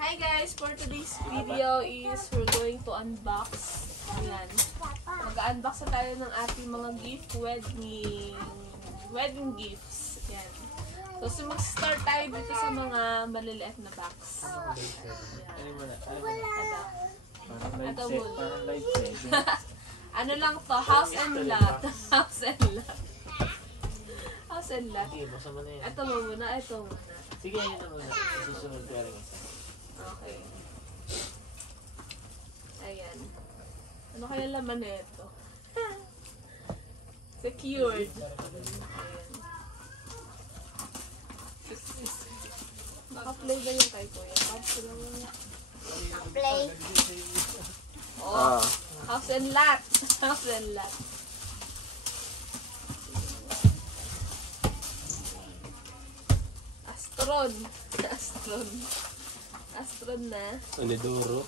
Hi guys! For today's video is we're going to unbox. Ayan. Mag-unbox na tayo ng ating mga wedding gifts. Ayan. So mag-start tayo dito sa mga maliliit na box. Ito muna. Ano lang to? House and lot. House and lot. House and lot. Ito muna. Ito muna. Sige, yun na muna. Susunod ko rin. Okay. Ayan. Ano kaya laman na ito? Secured. Ayan. Naka-play ba yung kay Kuya? Play. Oh. House and lot. House and lot. Astron. Astron. Astron na. Uniduro.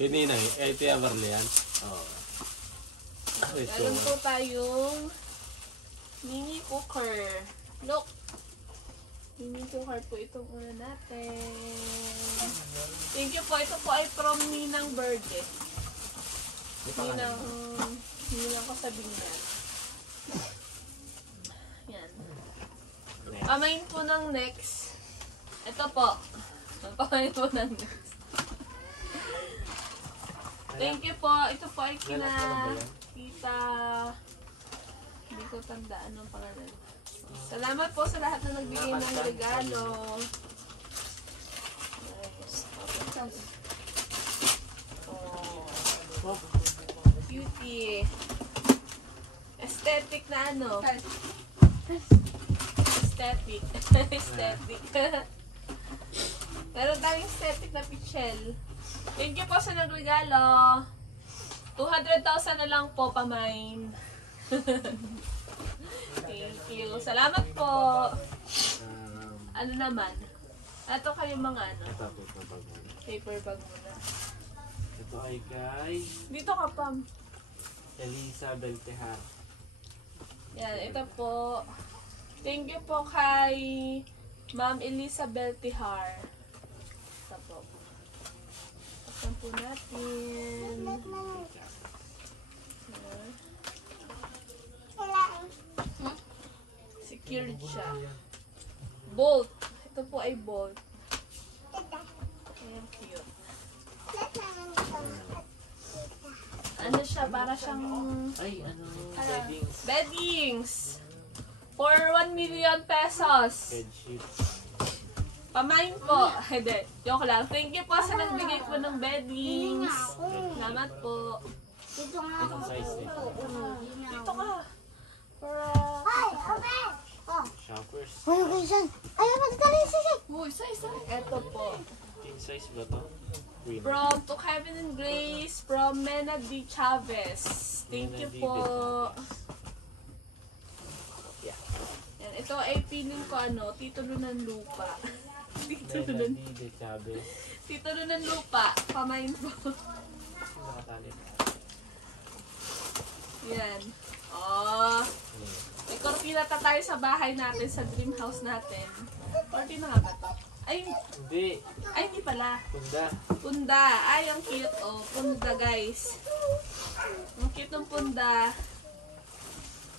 Hindi na. Ito yung barli yan. Oo. Meron po tayong mini cooker. Look. Mini cooker po itong una natin. Thank you po. Ito po ay from Ninang Birthday. Ninang kasabingan. Yan. Pamain po ng next. Ito po. Pamain po ng next. Thank you po. Ito po ay kina Tita. Hindi ko tandaan ang pangalan. Salamat po sa lahat na nagbigay ng regalo. Oh. Beauty. Aesthetic na ano? Aesthetic. Aesthetic. Meron tayong aesthetic na pichel. Thank you po sa nagregalo. 200,000 na lang po, pamain. Thank you. Salamat po. Ano naman? Ito kayo mga ano? Ito, paper bag muna. Paper bag muna. Ito ay kay Dito ka, Pam. Elisa Beltehar. Yan, ito po. Thank you po kay Ma'am Elisa Beltehar. Ito po. Tapos po natin. Secured siya. Bolt. Ito po ay bolt. Ayan, cute. Ano siya? Para siyang Ay, ano? Beddings. beddings. For 1 million pesos. Bedsheet. Pamain po. Hindi. Joke lang. Thank you po sa nagbigay po ng beddings. Salamat po. Dito nga ako. Anong size nito? Dito ka. Para... Ay, open! Oh. Shoppers. Uy, Vincent! Ayaw mo dito rin siya! Uy, isa-isa. Ito po. King size ba to? Queen. From To Kevin and Grace, from Mena D. Chavez. Thank you po. Yan. Ito ay piling ko ano, titulo ng lupa. Titulo Melody de Chavez. Titulo ng lupa. Pamain po. Nakatali. Yan. Oh. May kortina ta tayo sa bahay natin, sa dream house natin. Kortina nga ba to? Ay, Hindi. ay hindi pala. Punda. Punda. Ay, ang cute. Oh, punda guys. Ang cute ng punda.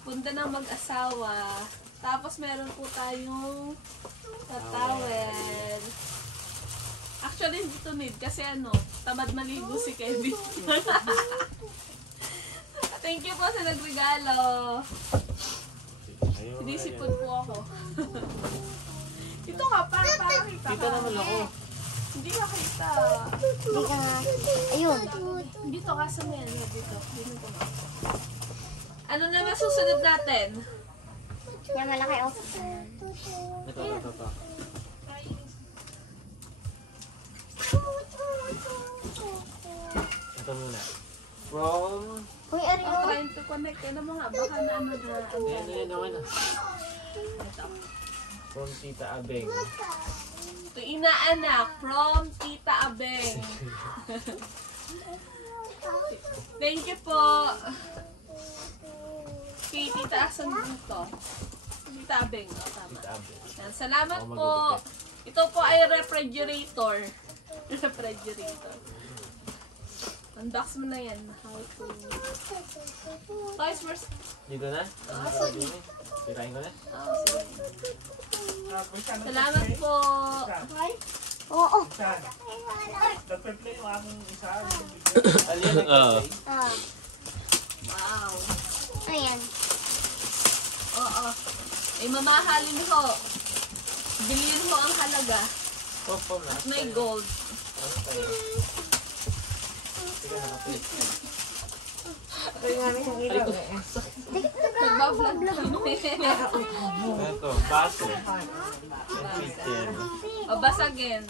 Punda ng mag-asawa. Tapos meron po tayong towel. Actually, hindi to need kasi ano, tamad maligo si Kevin. Thank you po sa nagregalo. Sinisipon po ako. Dito ka, para kita Kita ka. naman ako. Hindi ka kita. Hindi ka nga. Ayun. Dito ka sa men. Dito. Dito ka. Ano naman susunod natin? Yan, malaki oh. Ito. Ito muna. From... Uy, ari I'm oh. trying to connect. Ano mo nga? Baka na ano na. Yan. Ito. From Tita Abeng. Ito inaanak. From Tita Abeng. Thank you po. Kay Tita Asan dito. Tita Abeng. O, tama. Tita Abeng. Yan, salamat Ako po. Ito po ay refrigerator. Refrigerator. Unbox mo na yan. How to... Toys first. Dito na? Tirahin ko na? Oh, sige. Salamat po. Oo. Nagpe-play yung aking isa. Oo. Ah. Wow. Ayan. Oo. Ay, mamahalin ho. Bilhin ho ang halaga. Pop na. At may gold. Ano tayo? Sige, nakapit. Nagbablog lang. Ito, baso. And kitchen. O, basagin.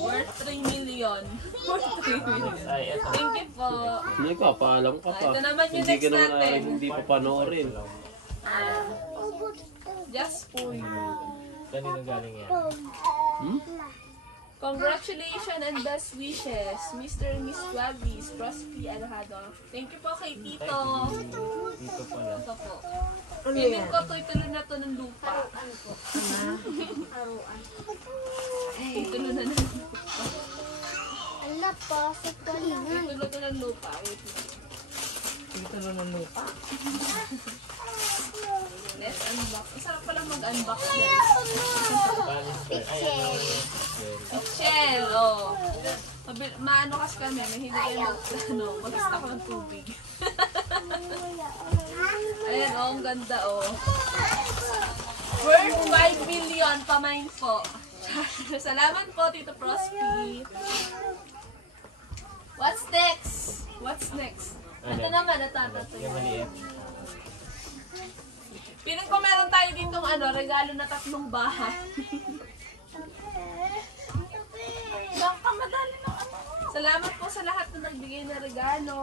Worth 3 million. Worth 3 million. Ay, ito. Thank you po. Hindi ka, paalam ka pa. Ito naman yung Hindi next ka naman natin. hindi pa panoorin. Just for you. Kanino galing yan? Hmm? Congratulations and best wishes, Mr. and Miss Gladys, Prospi Alhado. Thank you po kay Tito. Dito pala. Ito po. Piling ko tuloy na to ng lupa. Tuloy na ng lupa. Ala pa, sa kalingan. Tuloy to ng lupa. Wait lang. Let's unbox. Masarap pala mag-unbox guys. Pixel. Shell, oh. Maano kasi kami, mahilig kayo mag-stock ng tubig. Ayan, oh, ang ganda, oh. Worth 5 million, pamain po. Salamat po, Tito Prospi. What's next? What's next? Ito naman, ito. Yung maliit. Piling ko meron tayo ditong regalo na 3 bahay. Baka madali ng Salamat po sa lahat na nagbigay na regalo.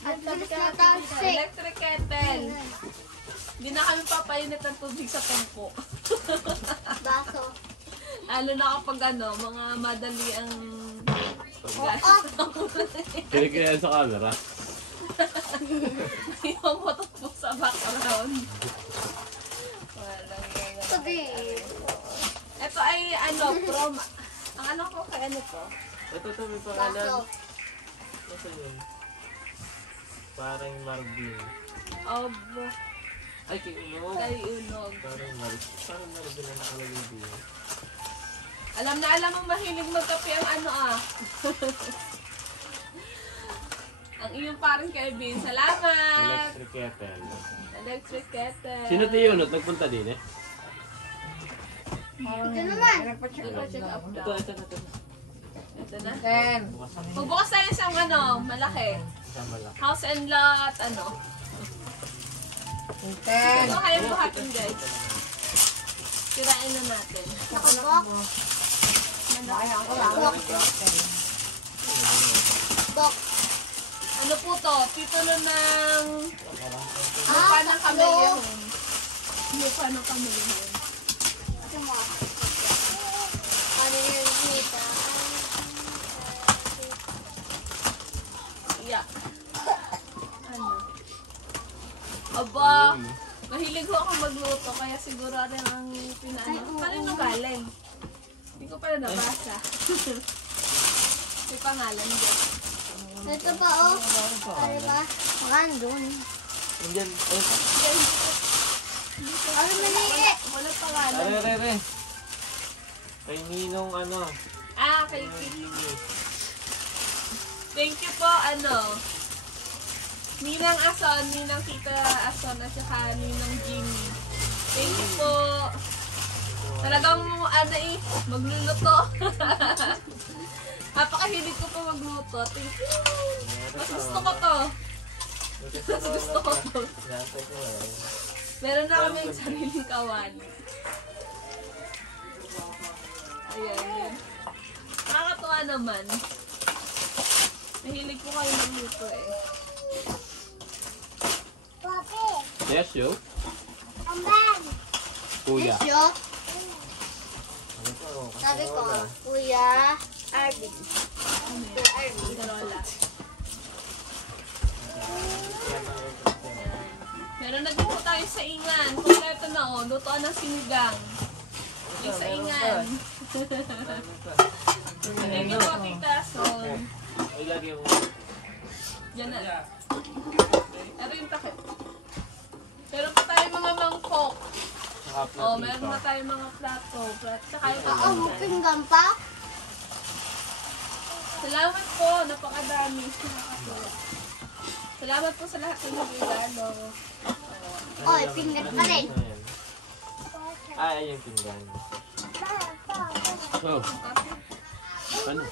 At tapos na talsik. Electric kettle. Hindi na kami papainit ng tubig sa pangko. Baso. Lalo na kapag mga madali ang Kinikilala sa camera. yung motot po sa background. Walang mga. Sabi. Ito ay from, ang ko kay to? Ito may Baso. pangalan. Ano yun? Parang Marvin. Of Ay, kinunog. kay Unog. Parang Marvin na nakalagay din. Alam mo mahilig magkape ang ang iyong parang Kevin. Salamat! Electric kettle. Electric kettle. Sino tayo yun? Nagpunta din eh? Ito naman. Check up Ito, daw. ito. Ito na. Bukas Magbukas tayo isang malaki. Sama lang. House and lot, Ito kayang buhatin guys. Sirain na natin. Nakabok. Bok. Ano po to? Titulo ng lupa Ah, ng tatlo. kamelyahon. Lupa ng kamelyahon. Ito mo. Ano yung nita? Yeah. Aba, mahilig ko ako magluto kaya siguro rin ang pinaano. Paano yung galing? Hindi ko pala nabasa. May pangalan dyan. Ito pa oh. Ano ba? Random. Nandiyan. Ano maliit? Wala pangalan. Are. Kay Ninong Kay Kiki. Thank you po, Ninang Ason, Ninang Tita Ason, at saka Ninang Jimmy. Thank you po. Talagang, magluluto. Napakahilig ko po magluto. Thank you. Mas gusto ko to. Mas gusto ko to. Meron na kami yung sariling kawali. Ayan. Nakakatuwa naman. Mahilig po kayo magluto eh. Papi. Yes, yo. Ang bag. Kuya. Isyo. Sabi ko, Kuya Arvin. Ano Kuya yun? Arvin. Lola. Meron na din po tayo sa ingan. Kompleto na oh. Lutoan ng sinigang. Yung sa ingan. Thank you po, Tita Son. Ay, lagi mo. Yan na. Ito yung takip. Meron pa tayo mga mangkok. Oh, meron na tayo mga plato. Tsaka yung Oo, pinggan pa. Salamat po. Napakadami. Salamat po sa lahat ng regalo. Oy, pinggan pa rin. Ay, yung pinggan. So, ano?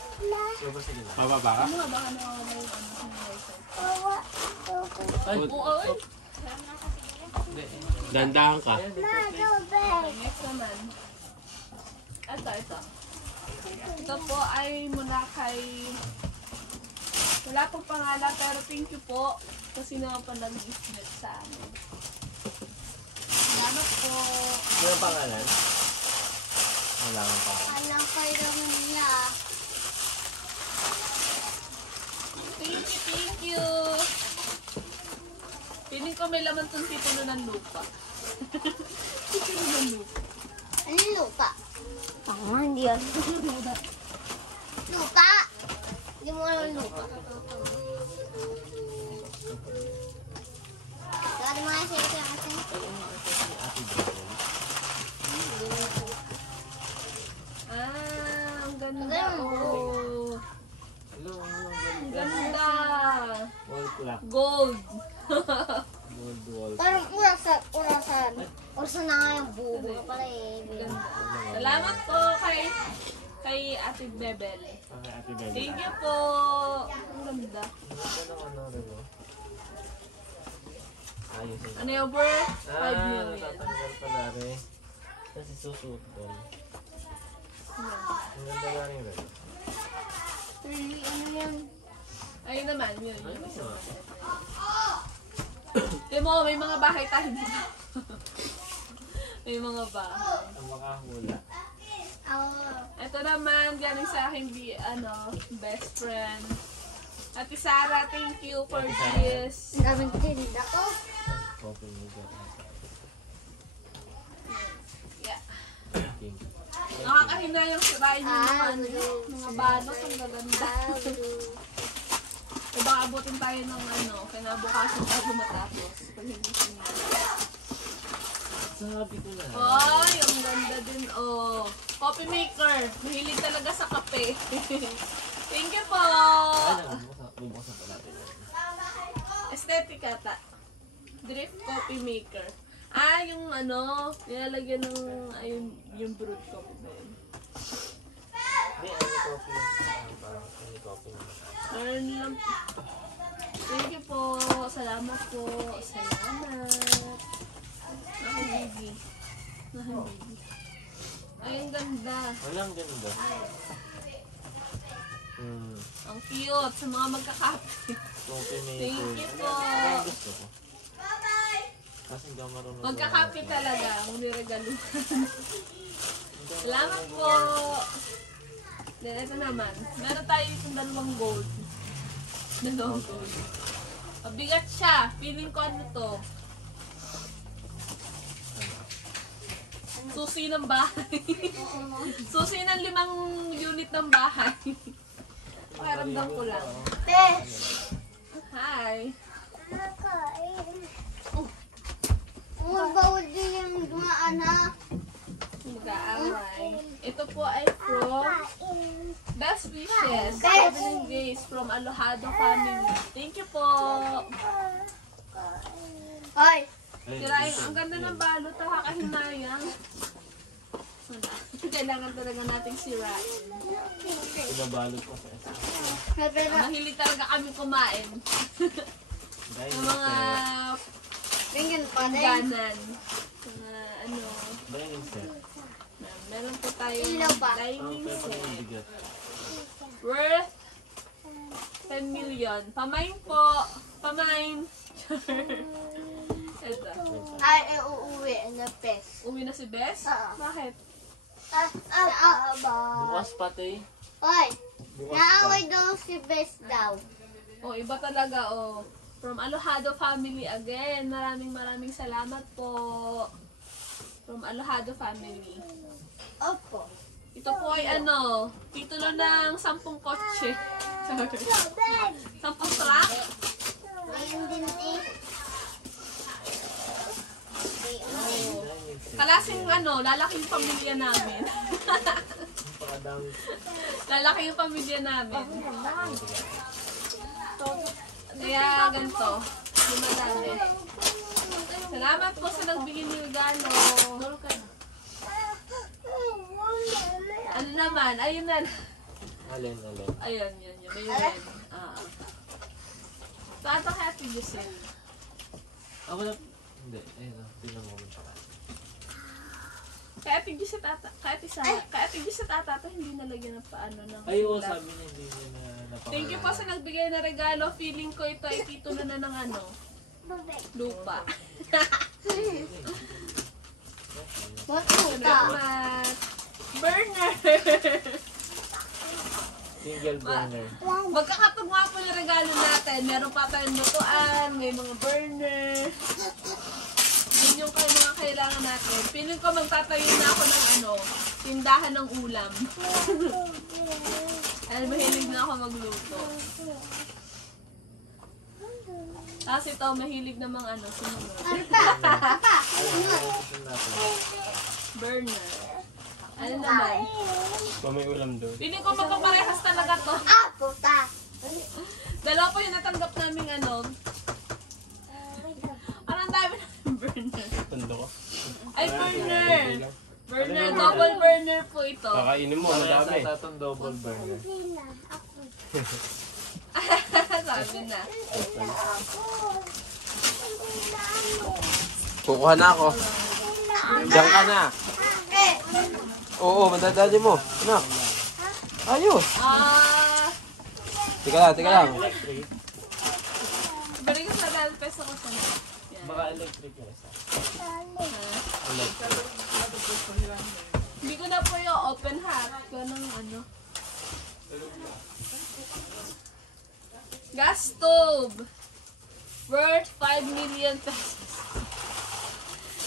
Mababa ka? Ano nga baka nawawala yung Ay, Oo, ay. dandahan ka. Okay, next naman. Ito. Ito po ay mula kay... Wala pong pangalan pero thank you po kasi naman pa nag-gift sa amin. Salamat po. Ano ang pangalan? Wala kang pangalan. Alam kayo naman niya. Thank you. Piling ko may laman tong titulo ng lupa. Titulo ng lupa. Ano lupa? Tama, hindi yan. Lupa! Hindi mo alam lupa. Dati mga sa'yo kasi. Ang ganda. Ang Oh. Hello, Ang ganda. wall clock. Gold. Gold wall. Parang urasan. Urasan na nga yung bubo ka pala eh. Ganda. Salamat po kay Ate Bebel. Okay, Ate Bella. Thank you po. Ang ganda. Ano, Relo? Ayos yun. Ano yung worth? 5 million. Natatanggal pala rin. Kasi susuot doon. Ang ganda nga rin, Relo. Ano yan? Ayun naman, yun. Ano Yung yun? Di mo, may mga bahay tayo dito. May mga bahay. Ang makahula. Ito naman, galing sa aking best friend. Ate Sarah, thank you for this. Ang daming tinda ko. Coffee mo dyan. Yeah. King. Nakakahinayang sirain yung mga banos. Ang gaganda. So baka abutin tayo ng kinabukasan bago matapos. Pag hindi sinila. Sabi ko na. Ay, ang ganda din, oh. Coffee maker. Mahilig talaga sa kape. Thank you po. Ay, bubuksan pa natin. Aesthetic ata. Drift coffee maker. Yung nilalagyan ng, yung brewed coffee ba yun? Hindi, any coffee. Parang any coffee naman. Meron lang. Thank you po. Salamat po. Salamat. Baby. Ay, ang ganda. Walang ganda. Ang cute sa mga magkakape. Coffee maker. Thank you po. Ano gusto ko? Kasi hindi ako marunong. Magkakape talaga. Ang niregalo. Salamat po. Then, ito naman. Meron tayo itong dalawang gold. Dalawang gold. Mabigat siya. Feeling ko ano to. Susi ng bahay. Susi ng 5 unit ng bahay. Pakiramdam ko lang. Bes! Hi. Bawal din yung dumaan ha. Mag-aaway. Ito po ay from Best Wishes. Best! Evelyn Grace from Alojado Family. Thank you po. Hoy! Sirain, ang ganda ng balot. Nakakahinayang. Kailangan talaga nating sirain. Pinabalot ko sa isa. Mahilig talaga kami kumain. Dahil Ng mga Tingin pa din. ganan. Mga dining set. meron po tayo Ilaw ba? dining Ang pwede set. yung bigat. Worth 10 million. Pamain po. Pamain. Ito. Ay, uuwi na pes. Uwi na si Bess? Oo. Bakit? Bukas pa to eh. Hoy! Bukas pa. Naaway daw si Bes daw. Oh, iba talaga, oh. From Alojado family again. Maraming salamat po. From Alojado family. Opo. Ito po ay titulo ng 10 kotse. 10 truck. Ayun din eh. Kalasing lalaki yung pamilya namin. Pakadami. Lalaki yung pamilya namin. Kaya ganito. Yung madami. Salamat po sa nagbigay ng regalo. Ano naman? Ayun na. Alin. Ayun, yun. May red. Tata kaya tigisin. Wala. Hindi. Ayun. Tingnan mo siya. Kaya tigis sa tata. Kaya tigis sa tata to hindi nalagyan ng paano ng Ay, oo, sulat. sabi niya hindi niya na napangalan. Thank you po sa nagbigay na regalo. Feeling ko ito ay titulo na ng lupa. Matuta. Salamat. Burner. Single burner. Magkakatugma po yung regalo natin. Meron pa tayong lutuan, may mga burner. Yun yung mga kailangan natin. Feeling ko magtatayo na ako ng tindahan ng ulam. Mahilig na ako magluto. Tapos ito, mahilig namang sumunod. Burner. Ano naman? May ulam doon. Feeling ko magkaparehas talaga to. Puta. Dalawa po yung natanggap namin Parang dami namin burner. Tondo ko. Ay, burner! Burner, double burner po ito. Kakainin mo, madami. Sa tatong double burner. Sabi na. Kukuha na ako. Diyan ka na. Oo, madadali mo. Anak. Ayos. Tika lang. Electric. Balik ko sa 10 peso ko sa yan. Baka electric yun. Hindi ko na po yung open hat ko ng gas stove. Worth 5 million pesos.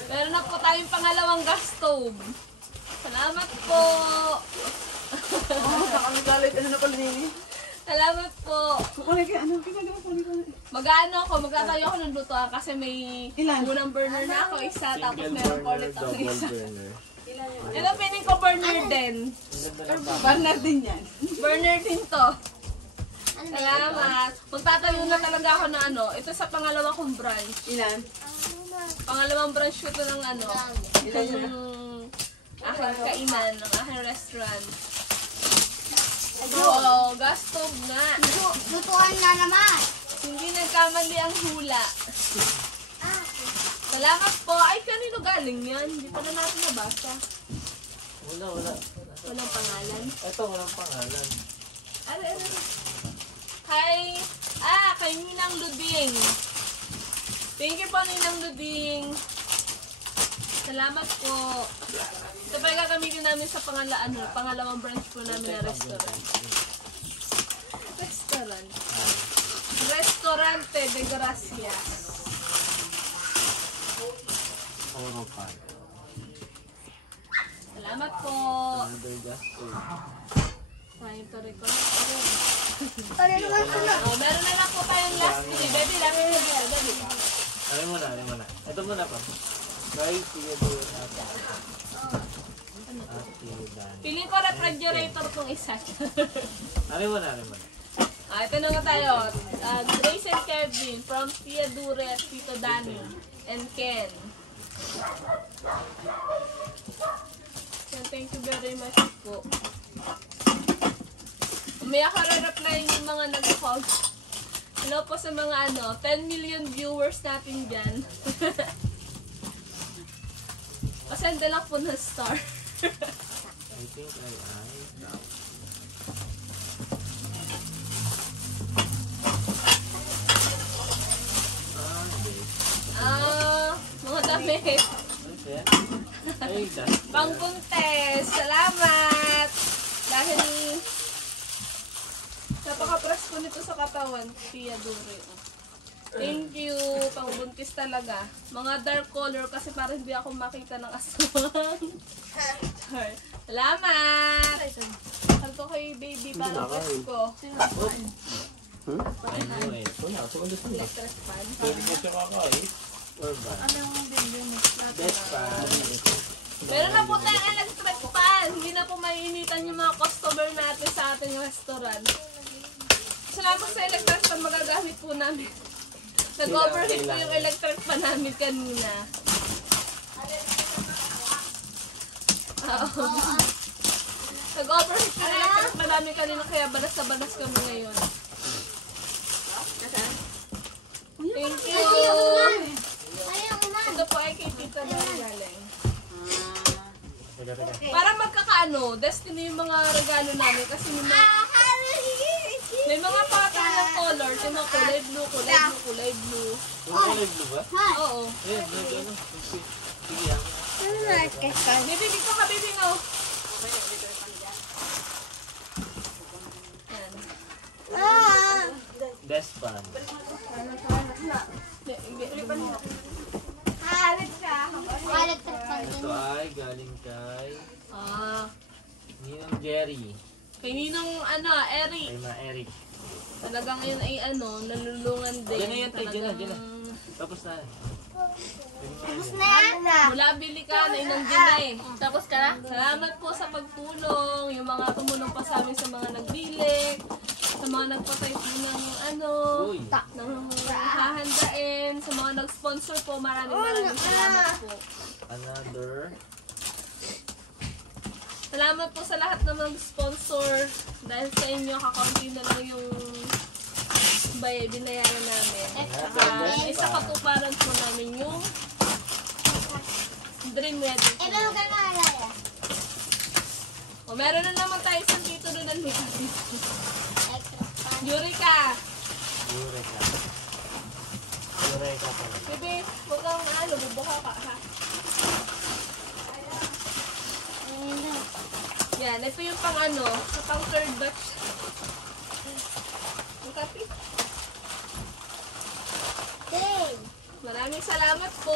Meron na po tayong pangalawang gas stove. Salamat po. Nakakagalit. Ano na pala nini? Salamat po. Kukunin ka, Magtatayo ako ng lutuan kasi may Ilan? unang burner na ako isa, tapos meron po ulit ako double isa. burner. Ito piling ko burner din. Partner din yan. Burner din to. Salamat. Magtatayo na talaga ako na ito sa pangalawa kong branch. Ilan? Pangalawang branch ko to ng itong aking kainan, ng aking restaurant. Oo, gas stove nga. Lutuan na naman. Hindi nagkamali ang hula. Salamat po. Ay, kanino galing yan? Hindi pa na natin nabasa. Wala. Walang pangalan. Ito, walang pangalan. Ano? Kay Ninang Luding. Thank you po, Ninang Luding. Salamat po. Ito pa yung gagamitin namin sa pangalawang branch po namin na restaurant. Restaurante de Gracias. Oro pa. Salamat po. Another gas stove. Trying to record. Ano naman sila? Meron na lang po tayong last video. Baby, baby. Alin mo na. Ito muna pa. Guys, sige po yung ata. Piling ko refrigerator tong isa. Alin mo na. Ito na nga tayo. Grace and Kevin from Tia Dure at Tito Danny and Ken. Thank you very much po. May ako re-reply yung mga nag-call. Hello po sa mga 10 million viewers natin dyan. Pasenda lang po ng star. I think I down. Mga damit. Ay, dust. Pang-buntes. Salamat. Dahil napaka-press ko nito sa katawan. Tia Dure. Thank you. Pangbuntis talaga. Mga dark color kasi para hindi ako makita ng aswang. Char. Salamat! Saan ko kay baby para ko? Anyway, wala. Segundo sila. Electric fan. Pwede mo siya kakain. Or ba? Ano yung baby mo? Best fan. Meron na po tayong electric fan. Hindi na po maiinitan yung mga customer natin sa ating restaurant. Salamat sa electric fan. Magagamit po namin. Nag-overheat po yung electric fan namin kanina. Oo. Nag-overheat po yung electric fan namin kanina kaya balas na balas kami ngayon. Thank you! Ito po ay kay Tita Dari galing. Para magkakaano, destiny yung mga regalo namin kasi may mga pattern ng color. Yung mga kulay blue, kulay blue, kulay blue. Kulay blue ba? Oo. Eh, ano? Sige lang. Baby, dito ka, baby, no? Yan. Best fan. Ito ay galing kay Ninong Jerry. Kay Ninong, Eric. Kay Ma Eric. Talagang yun ay, nalulungan din. Diyan na yan, tay. Diyan na, diyan na. Tapos na. Mula bili ka, nainang din na eh. Tapos ka na? Salamat po sa pagtulong. Yung mga tumulong pa sa amin sa mga nagbili. Sa mga nagpatay po ng Uy. ng hahandain. Sa mga nag-sponsor po, maraming salamat po. Another. Salamat po sa lahat ng mag-sponsor. Dahil sa inyo, kakaunti na lang yung binayaran namin. Isa katuparan po namin yung dream wedding. O, meron na naman tayo isang dito doon ng Yurika! Eureka pala. Bebe, huwag kang bubuka ka ha. Yan, ito yung pang pang third batch. Ang kapi. Maraming salamat po.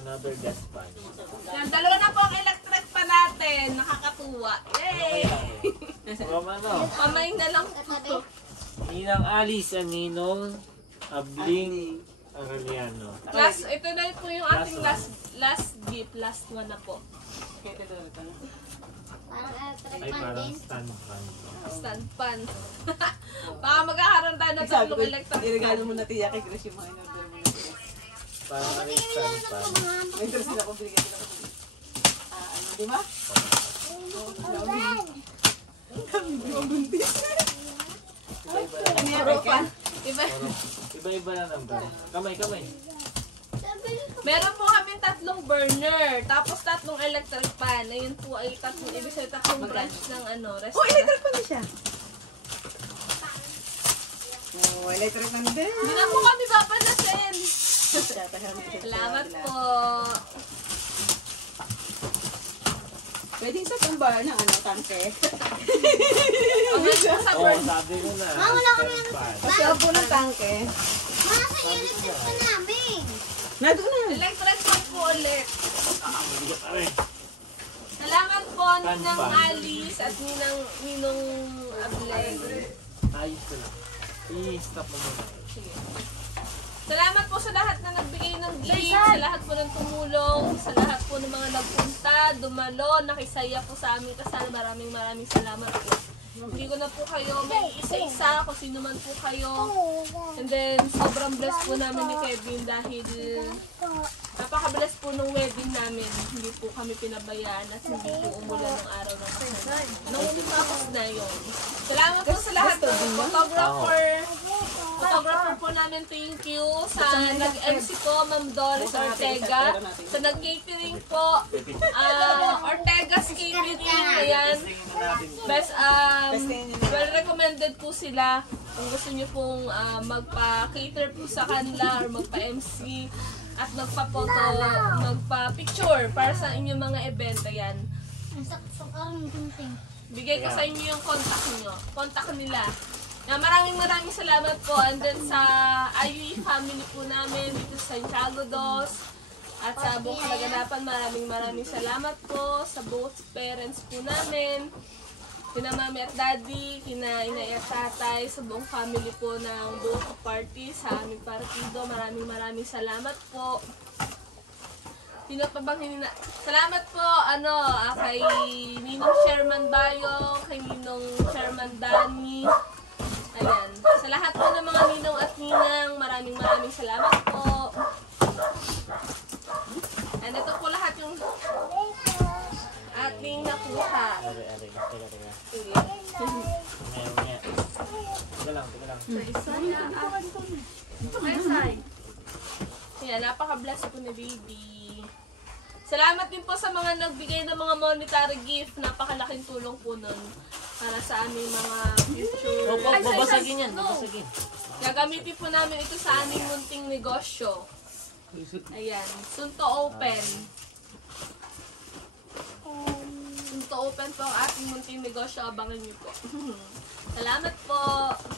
Another best fan. Yan, dalawa na po ang electric pa natin. Nakakatuwa. Yay! From ano? Pamay na lang po. Ninang Alice and Ninong Abling Arellano. Ito na po yung ating last gift. Last one na po. Ay, parang stand fan. Stand pan. Baka magkakaroon tayo ng tatlong electric Iregalo pan. mo na tiya kay Grace yung mga in-order mo na tiya. Parang rin stand fan. May interest sila kung binigyan sila ko. Di ba? Ano yan, Eka? Iba-iba na number. Kamay. Meron po kami tatlong burner, tapos tatlong electric pan. Ayun po ay ibig sabihin tatlong branch ng restaurant. Oh, electric pa na siya. Oh, electric pa din. Hindi na po kami papanasin. Salamat po. Pwedeng sa tumbar ng tangke. Okay po sa Oo, burner. sabi mo na. Stand fan. Kasi po ng tangke. Nado na. Electric pan po ulit. Mabigat na rin. Salamat po Ninang Alice at Ninong Ableg. Ayos ko lang. I-stop mo muna. Sige. Salamat po sa lahat na nagbigay ng gift, sa lahat po ng tumulong, sa lahat po ng mga nagpunta, dumalo, nakisaya po sa aming kasal. Maraming salamat po. Hindi ko na po kayo may isa-isa kung sino man po kayo. And then, sobrang blessed po namin ni Kevin dahil napaka-blessed po ng wedding namin. Hindi po kami pinabayaan at hindi po umulan ng araw ng kasal. Nung tapos na yun. Salamat po sa lahat ng photographer po namin, thank you. Sa nag-MC po, Ma'am Doris Ortega. Sa nag-catering po, Ortega's Catering. Ayan. Best, well recommended po sila. Kung gusto niyo pong magpa-cater po sa kanila or magpa-MC at magpa-picture para sa inyong mga event. Ayan. Bigay ko sa inyo yung contact nila. Maraming salamat po. And then sa IUE family po namin dito sa Santiago Dos at sa buong kalaganapan, maraming salamat po sa both parents po namin, kina mami at daddy, kina inay at tatay, sa buong family po ng both parties, sa aming partido. Maraming salamat po. Sino pa bang salamat po kay Ninong Chairman Bayo, kay Ninong Chairman Danny. Ayan. Sa lahat po ng mga ninong at ninang, maraming salamat po. And ito po lahat yung ating nakuha. Teka. Sige. Ngayon. Teka lang. Ayan, napaka-bless po ni baby. Salamat din po sa mga nagbigay ng mga monetary gift. Napakalaking tulong po nun para sa aming mga future. Babasagin yan. Babasagin. Gagamitin po namin ito sa aming munting negosyo. Ayan. Soon to open. Soon to open po ang ating munting negosyo. Abangan niyo po. Salamat po.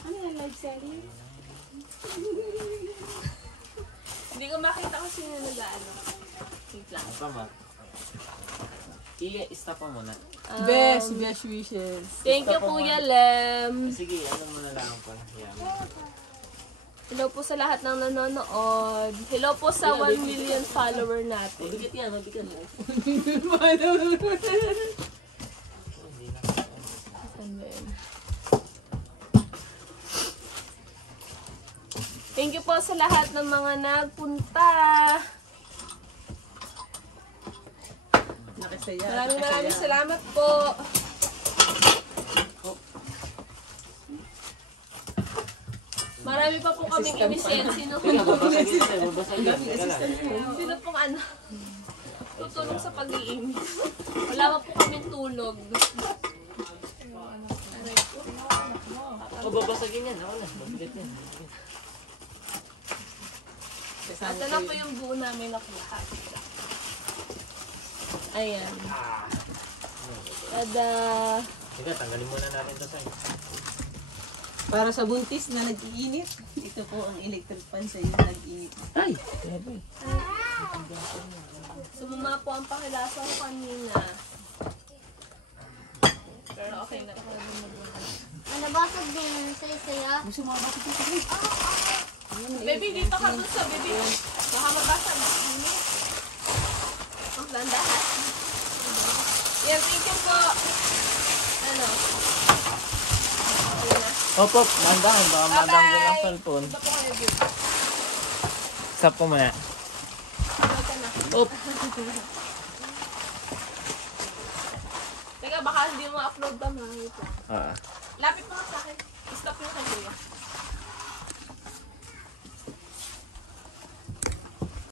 Ano yung live selling? Hindi ko makita kung sino nag-ano. Wait lang. Apa ma? I-stop mo muna. Best wishes. Thank you, Kuya Lem. Sige, ano muna lang po. Yan. Hello po sa lahat ng nanonood. Hello po sa 1 million follower natin. Mabigat yan. Hindi na. Thank you po sa lahat ng mga nagpunta. Nakisaya. Maraming salamat po. Marami pa po kaming i-send. Sino pong tutulong sa pag-iimis. Wala pa po kaming tulog. Aray po. Babasagin yan. Ako na. Mabigat yan. At na po yung buo namin nakuha. Ayan. Tada! Sige, tanggalin muna natin ito sa'yo. Para sa buntis na nag-iinit, ito po ang electric fan sa iyo nag-iinit. Ay! Grabe. Sumama po ang pakilasa ko kanina. Pero okay na. Nabasag din saya. Baby, dito ka dun sa baby. Baka mabasa mo. Ang landahan. Yan, thank you po. Ano? Okay na. Opo, mandahan. Baka madanggal ang cellphone. Iba po kayo dito. Stop ko muna. Iba ka na. Op! Teka, baka hindi mo upload ba mga ito. Ah. Lapit mo nga sa akin. Stop yung kay Kuya.